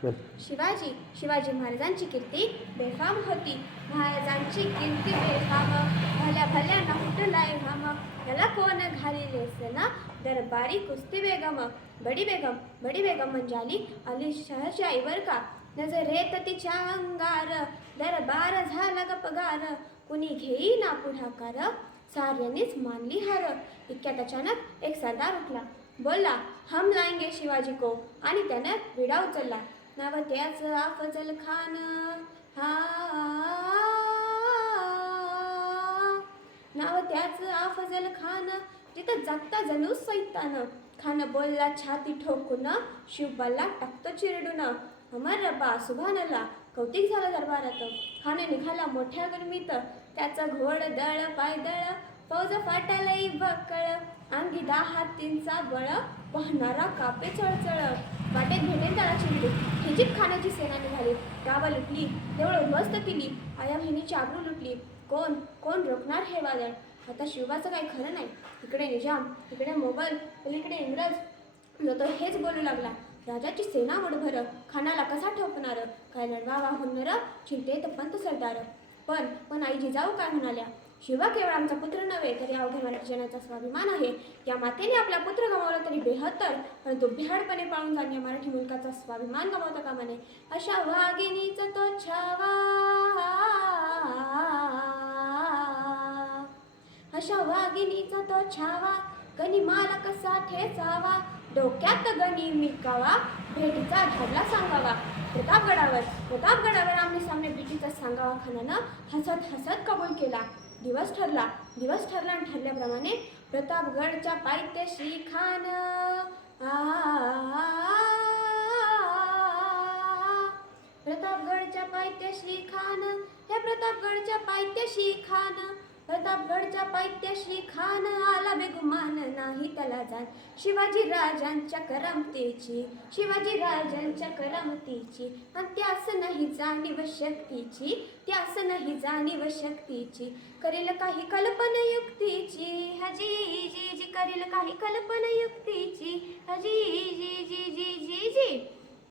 शिवाजी महाराजांची कीर्ती बेफाम होती. महाराजांची कीर्ती बेफाम, भल्या भल्या उठलाय घाम. याला कोण घालीले सना, दरबारी कुस्ती बेगम. बडी बेगम म्हणजे आली शहाची आई बर का. नजरेत तिच्या अंगार, दरबार झाला गपगार. कुणी घेई ना पुढाकार, साऱ्यांनीच मानली हार. इतक्यात अचानक एक सरदार उठला, बोलला, हम लाएंगे शिवाजी को. आणि त्याने विडा उचलला. नाव त्याचं अफजल खान. नाव त्याचं अफजल खान. जिथं जगता जणू सैतान. खान बोलला छाती ठोकून, शिवबाला टाकतो चिरडून. अमर रब्बा सुभानल्ला, कौतिक झालं दरबारात. खान निघाला मोठ्या गरमीत, त्याचं घोड दळ पायदळ. फौज फाटालई बकळ, अंगी 10 हातींचा बळ. वाहणारा कापे चळचळ. वाटेत भेटेल त्याला चिरडू, हिजीत खानाची सेना निघाली. गावं लुटली, देवळं उद्ध्वस्त केली, आया बहिणीची आबरू लुटली. कोण रोखणार हे वादळ. आता शिवबाचं काही खरं नाही. इकडे निजाम, इकडे मोगल, पलीकडे इंग्रज. तो हेच बोलू लागला, राजाची सेना मुठभर, खानाला कसा ठोकणार. काय लढवावा हुन्नर, चिंतेत पंत सरदार. पण आई जिजाऊ काय म्हणाल्या, शिवा केवळ आमचा पुत्र नव्हे, तर या अवघ्या मराठी जनाचा स्वाभिमान आहे. या मातेने आपला पुत्र गमावला तरी बेहत्तर, परंतु भ्याडपणे पळून जाणे मराठी मुलकाचा स्वाभिमान गमावता कामा नये. अशा वाघिणीचा तो छावा, अशा वाघिणीचा तो छावा. गनिमाला कसा ठेचावा, डोक्यात गणी मिकावा. भेटीचा धाडला सांगावा. प्रतापगडावर आमने सामने भेटीचा सांगावा. खानानं हसत कबूल केला. दिवस ठरला आणि ठरल्याप्रमाणे प्रतापगडच्या पायथ्याशी खान. प्रतापगडच्या पायथ्याशी खान. हे प्रतापगडच्या पायथ्याशी खान. प्रतापगडच्या पायथ्याशी खान. आला बेगुमान नाही त्याला जाण. शिवाजी राजांच्या करामतीची, शिवाजी राजांच्या करामतीची. आणि त्यास नाही जाणीव शक्तीची, त्यास नाही जाणीव शक्तीची. करेल काही कल्पना युक्तीची, हजी जी जी. करेल काही कल्पना युक्तीची, हजी जी जी जी जी जी.